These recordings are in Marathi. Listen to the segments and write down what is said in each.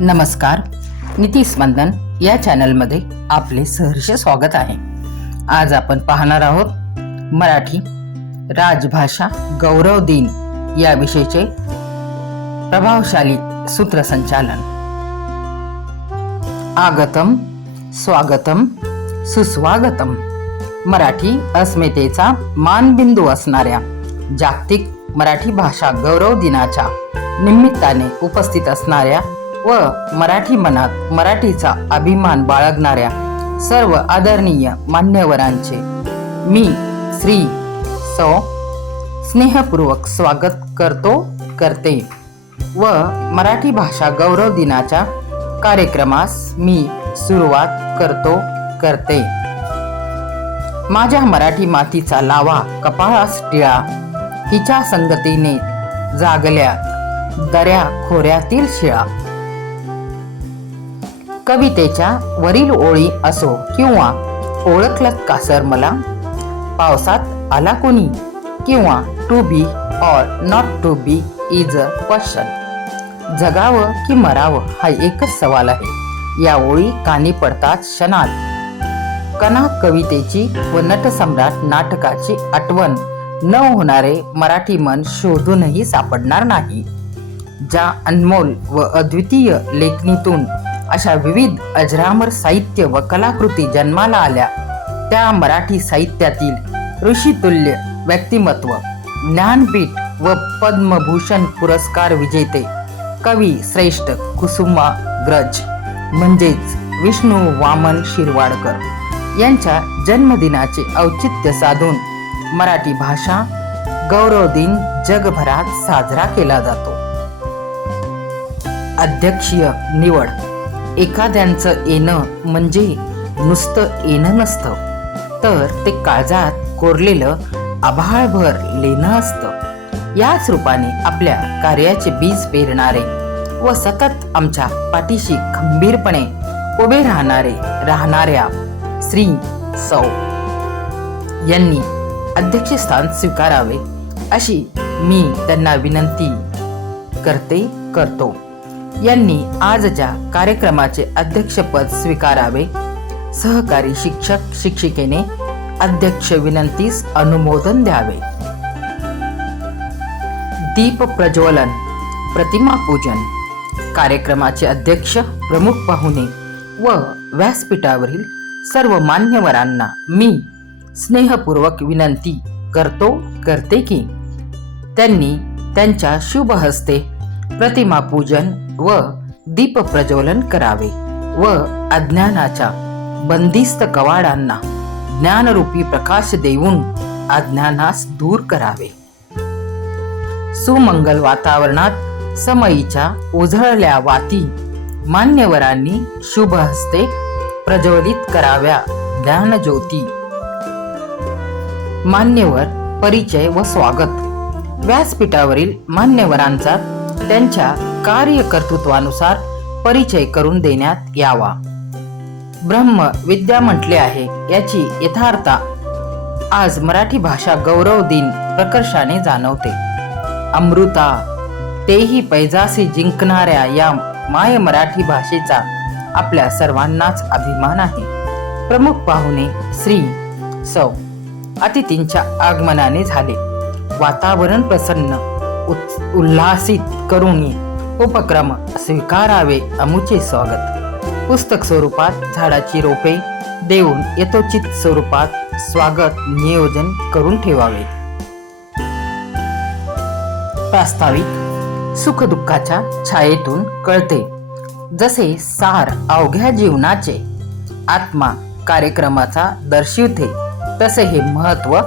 नमस्कार, नीतिस्पंदन या चॅनलमध्ये आपले सहर्ष स्वागत आहे. आज आपण पाहणार आहोत मराठी राजभाषा गौरव दिन या विषयीचे प्रभावशाली सूत्रसंचालन. आगतम, स्वागतम, सुस्वागतम. मराठी अस्मितेचा मानबिंदू असणाऱ्या जागतिक मराठी भाषा गौरव दिनाच्या निमित्ताने उपस्थित असणाऱ्या व मराठी मनात मराठीचा अभिमान बाळगणाऱ्या सर्व आदरणीय मान्यवरांचे मी श्री सौ स्नेहपूर्वक स्वागत करते व मराठी भाषा गौरव दिनाच्या कार्यक्रमास मी सुरुवात करते. माझ्या मराठी मातीचा लावा कपाळास टिळा, हिच्या संगतीने जागल्या दऱ्या खोऱ्यातील शिळा. कवितेच्या वरील ओळी असो किंवा ओळखलत का सर मला, पावसात आला कोणी किंवा to be or not to be is a question. जगावं की मरावं हा एकच सवाल आहे. या ओळी कानी पडतात क्षणात. कणा कवितेची व नटसम्राट नाटकाची आठवण न होणारे मराठी मन शोधूनही सापडणार नाही. ज्या अनमोल व अद्वितीय लेखणीतून अशा विविध अजरामर साहित्य व कलाकृती जन्माला आल्या, त्या मराठी साहित्यातील ऋषितुल्य व्यक्तिमत्व, ज्ञानपीठ व पद्मभूषण पुरस्कार विजेते कवी श्रेष्ठ कुसुमाग्रज म्हणजेच विष्णू वामन शिरवाडकर यांच्या जन्मदिनाचे औचित्य साधून मराठी भाषा गौरव दिन जगभरात साजरा केला जातो. अध्यक्षीय निवड. एखाद्यांचं येणं म्हणजे नुसतं येणं नसतं, तर ते काळजात कोरलेलं आभाळभर लेणं असतं. याच रूपाने आपल्या कार्याचे बीज पेरणारे व सतत आमच्या पाठीशी खंबीरपणे उभे राहणाऱ्या श्री सौ यांनी अध्यक्षस्थान स्वीकारावे अशी मी त्यांना विनंती करतो. यांनी आजच्या कार्यक्रमाचे अध्यक्षपद स्वीकारावे. सहकारी शिक्षक शिक्षिकेने अध्यक्ष विनंतीस अनुमोदन द्यावे. दीप प्रज्वलन, प्रतिमा पूजन. कार्यक्रमाचे अध्यक्ष, प्रमुख पाहुणे व व्यासपीठावरील सर्व मान्यवरांना मी स्नेहपूर्वक विनंती करते की त्यांनी त्यांच्या शुभ हस्ते प्रतिमा पूजन व दीप प्रज्वलन करावे व अज्ञानाच्या बंदिस्त कवाडांना ज्ञानरूपी प्रकाश देऊन अज्ञानास दूर करावे. सुमंगल वातावरणात समयीच्या उजळल्या वाती मान्यवरांनी शुभ हस्ते प्रज्वलित कराव्या ज्ञानज्योती. मान्यवर परिचय व स्वागत. व्यासपीठावरील मान्यवरांचा त्यांच्या कार्यकर्तृत्वानुसार परिचय करून देण्यात यावा. ब्रह्म विद्या म्हटले आहे याची यथार्थ आज मराठी भाषा गौरव दिन प्रकर्षाने जाणवते. अमृता, तेही पैजासी जिंकणाऱ्या या माय मराठी भाषेचा आपल्या सर्वांनाच अभिमान आहे. प्रमुख पाहुणे श्री सौ अतिथींच्या आगमनाने झाले. वातावरण प्रसन्न उल्हासित करून उपक्रम स्वीकारावे अमुचे स्वागत. पुस्तक स्वरूपात झाडाची रोपे देऊन यथोचित स्वरूपात स्वागत नियोजन करून ठेवावे. प्रास्ताविक. सुखदुःखाच्या छायेतून कळते जसे सार अवघ्या जीवनाचे आत्मा कार्यक्रमाचा दर्शविते, तसे हे महत्व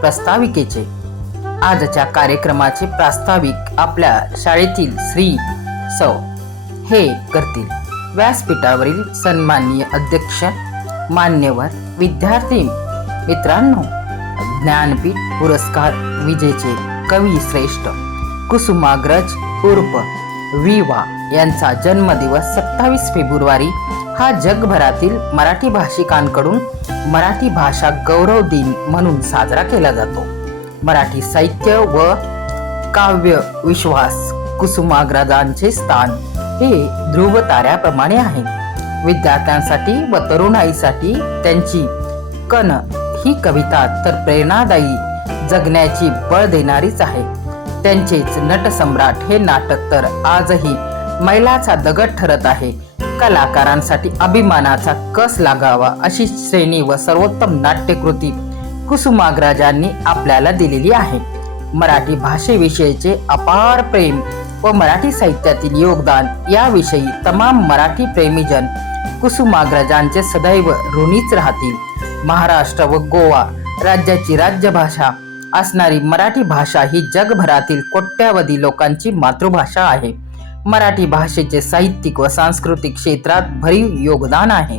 प्रास्ताविकेचे. आजच्या कार्यक्रमाचे प्रास्ताविक आपल्या शाळेतील श्री सौ हे करतील. व्यासपीठावरील सन्माननीय अध्यक्ष, मान्यवर, विद्यार्थी मित्रांनो, ज्ञानपीठ पुरस्कार विजेते कवी श्रेष्ठ कुसुमाग्रज उर्फ विवा यांचा जन्मदिवस 27 फेब्रुवारी हा जगभरातील मराठी भाषिकांकडून मराठी भाषा गौरव दिन म्हणून साजरा केला जातो. मराठी साहित्य व काव्य विश्वास कुसुमाग्रजांचे स्थान हे ध्रुव ताऱ्याप्रमाणे आहे. विद्यार्थ्यांसाठी व तरुणाईसाठी त्यांची कण ही कविता तर प्रेरणादायी, जगण्याची बळ देणारीच आहे. त्यांचेच नटसम्राट हे नाटक तर आजही मैलाचा दगड ठरत आहे. कलाकारांसाठी अभिमानाचा कस लागावा अशी श्रेणी व सर्वोत्तम नाट्यकृती कुसुमाग्रजांनी आपल्याला दिलेली आहे. मराठी भाषेविषयीचे अपार प्रेम व मराठी साहित्यातील योगदान याविषयी तमाम मराठी प्रेमीजन कुसुमाग्रजांचे सदैव ऋणीच राहतील. महाराष्ट्र व गोवा राज्याची राज्यभाषा असणारी मराठी भाषा ही जगभरातील कोट्यावधी लोकांची मातृभाषा आहे. मराठी भाषेचे साहित्यिक व सांस्कृतिक क्षेत्रात भरीव योगदान आहे.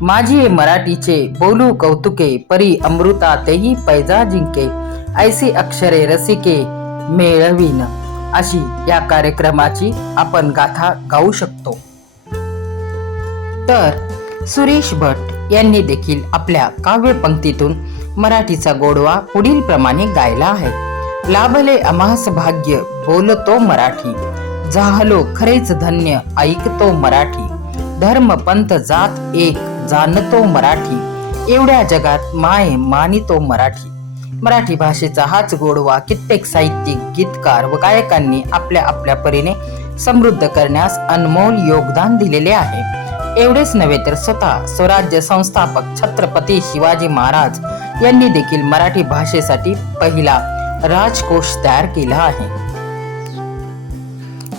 माझी मराठीचे बोलू कौतुके, परी अमृता तेही पैजा जिंके, ऐसी अक्षरे रसिके मेळवीन, अशी या कार्यक्रमाची आपण गाथा गाऊ शकतो. तर सुरेश भट यांनी देखील आपल्या काव्यपंक्तीतून मराठीचा गोडवा पुढील प्रमाणे गायला आहे. लाभले आम्हास भाग्य बोलतो मराठी, झालो खरेच धन्य ऐकतो मराठी, धर्म पंथ जात एक जाणतो मराठी, एवढ्या जगात माय मानितो मराठी. मराठी भाषेचा हाच गोडवा कित्येक साहित्यिक, गीतकार व गायकांनी आपल्या आपल्या परीने समृद्ध करण्यास अनमोल योगदान दिलेले आहे. एवढेच नव्हे तर स्वतः स्वराज्य संस्थापक छत्रपती शिवाजी महाराज यांनी देखील मराठी भाषेसाठी पहिला राजकोश तयार केला आहे.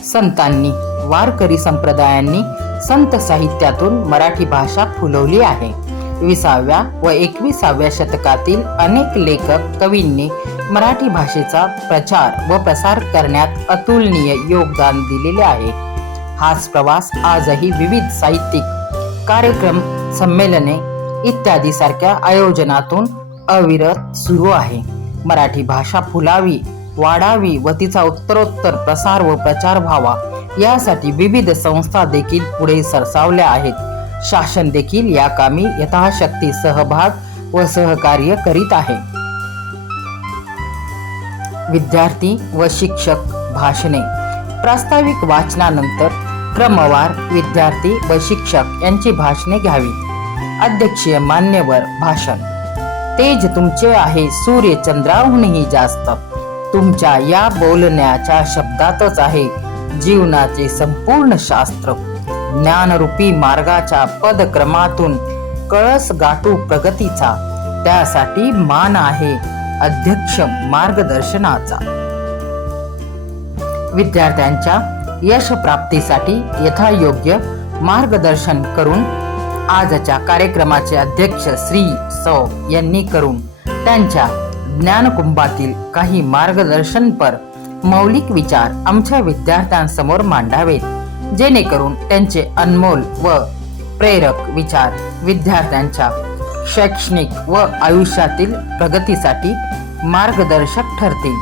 संतांनी, वारकरी संप्रदायांनी संत साहित्यातून मराठी भाषा फुलवली आहे. 20व्या व 21व्या शतकातील अनेक लेखक, कवींनी मराठी भाषेचा प्रचार व प्रसार करण्यात अतुलनीय योगदान दिलेले आहे. हाच प्रवास आजही विविध साहित्यिक कार्यक्रम, संमेलने इत्यादी सारख्या आयोजनातून अविरत सुरू आहे. मराठी भाषा फुलावी, वाढावी व तिचा उत्तरोत्तर प्रसार व प्रचार व्हावा यासाठी विविध संस्था देखील पुढे सरसावल्या आहेत. शासन देखील या कामी यथाशक्ती सहभाग व सहकार्य करीत आहे. विद्यार्थी व शिक्षक भाषणे. प्रास्ताविक वाचनानंतर क्रमवार विद्यार्थी व शिक्षक यांची भाषणे घ्यावी. अध्यक्षीय मान्यवर भाषण. तेज तुमचे आहे सूर्य चंद्राहूनही जास्त, तुमच्या या बोलण्याच्या शब्दातच आहे जीवनाचे संपूर्ण शास्त्र. ज्ञानरूपी मार्गाच्या पदक्रमातून कळस गाठू प्रगतीचा, त्यासाठी मान आहे अध्यक्ष मार्गदर्शनाचा. विद्यार्थ्यांच्या यश प्राप्तीसाठी यथायोग्य मार्गदर्शन करून आजच्या कार्यक्रमाचे अध्यक्ष श्री सौ यांनी करून त्यांच्या ज्ञानकुंभातील काही मार्गदर्शनपर मौलिक विचार आमच्या विद्यार्थ्यांसमोर मांडावेत, जेणेकरून त्यांचे अनमोल व प्रेरक विचार विद्यार्थ्यांच्या शैक्षणिक व आयुष्यातील प्रगतीसाठी मार्गदर्शक ठरतील.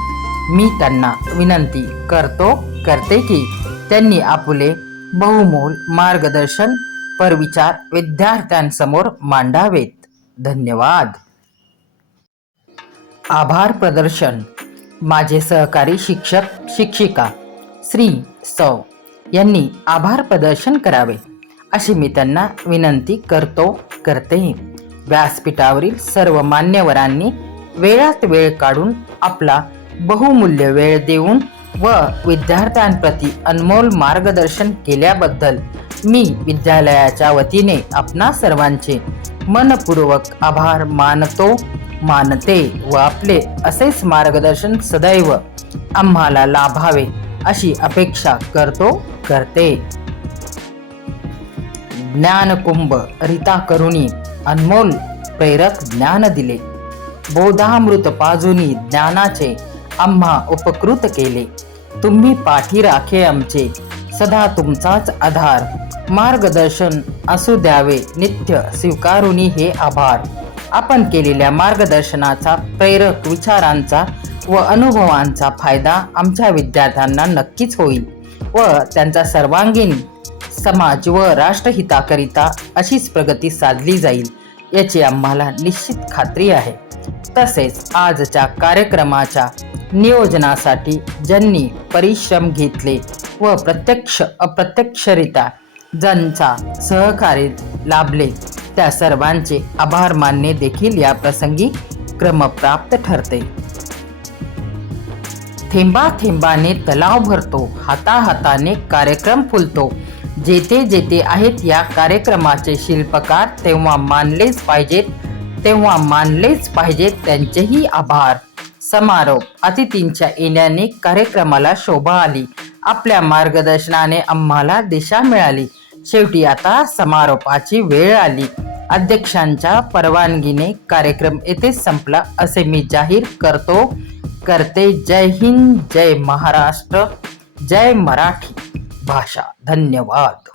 मी त्यांना विनंती करते की त्यांनी आपले बहुमोल मार्गदर्शन पर विचार विद्यार्थ्यांसमोर मांडावेत. धन्यवाद. आभार प्रदर्शन. माझे सहकारी शिक्षक शिक्षिका श्री सौ यांनी आभार प्रदर्शन करावे अशी मी त्यांना विनंती करते. व्यासपीठावरील सर्व मान्यवरांनी वेळात वेळ काढून आपला बहुमूल्य वेळ देऊन व विद्यार्थ्यांप्रती अनमोल मार्गदर्शन केल्याबद्दल मी विद्यालयाच्या वतीने आपणा सर्वांचे मनपूर्वक आभार मानते व आपले असेच मार्गदर्शन सदैव आम्हाला लाभावे अशी अपेक्षा करते. ज्ञानकुंभ रीता करुणी अनमोल प्रेरक ज्ञान दिले, बोधामृत पाजुनी ज्ञानाचे आम्हा उपकृत केले. तुम्ही पाठी राखे आमचे सदा तुमचाच आधार, मार्गदर्शन असू द्यावे नित्य स्वीकारुनी हे आभार. आपण केलेल्या मार्गदर्शनाचा, प्रेरक विचारांचा व अनुभवांचा फायदा आमच्या विद्यार्थ्यांना नक्कीच होईल व त्यांचा सर्वांगीण समाज व राष्ट्रहिताकरिता अशीच प्रगती साधली जाईल याची आम्हाला निश्चित खात्री आहे. तसेच आजच्या कार्यक्रमाच्या नियोजनासाठी ज्यांनी परिश्रम घेतले व प्रत्यक्ष अप्रत्यक्षरित्या ज्यांचा सहकार्य लाभले त्या सर्वांचे आभार मानणे देखील या प्रसंगी क्रमप्राप्त ठरते. थेंबा थेंबाने तलाव भरतो, हाताहाताने कार्यक्रम फुलतो. जेथे जेथे आहेत या कार्यक्रमाचे शिल्पकार तेव्हा मानलेच पाहिजेत त्यांचेही आभार. समारोप. अतिथींच्या येण्याने कार्यक्रमाला शोभा आली. आपल्या मार्गदर्शनाने आम्हाला दिशा मिळाली. शेवटी आता समारोपाची वेळ आली. अध्यक्षांच्या परवानगीने कार्यक्रम येथेच संपला असे मी जाहीर करते. जय हिंद, जय महाराष्ट्र, जय मराठी भाषा. धन्यवाद.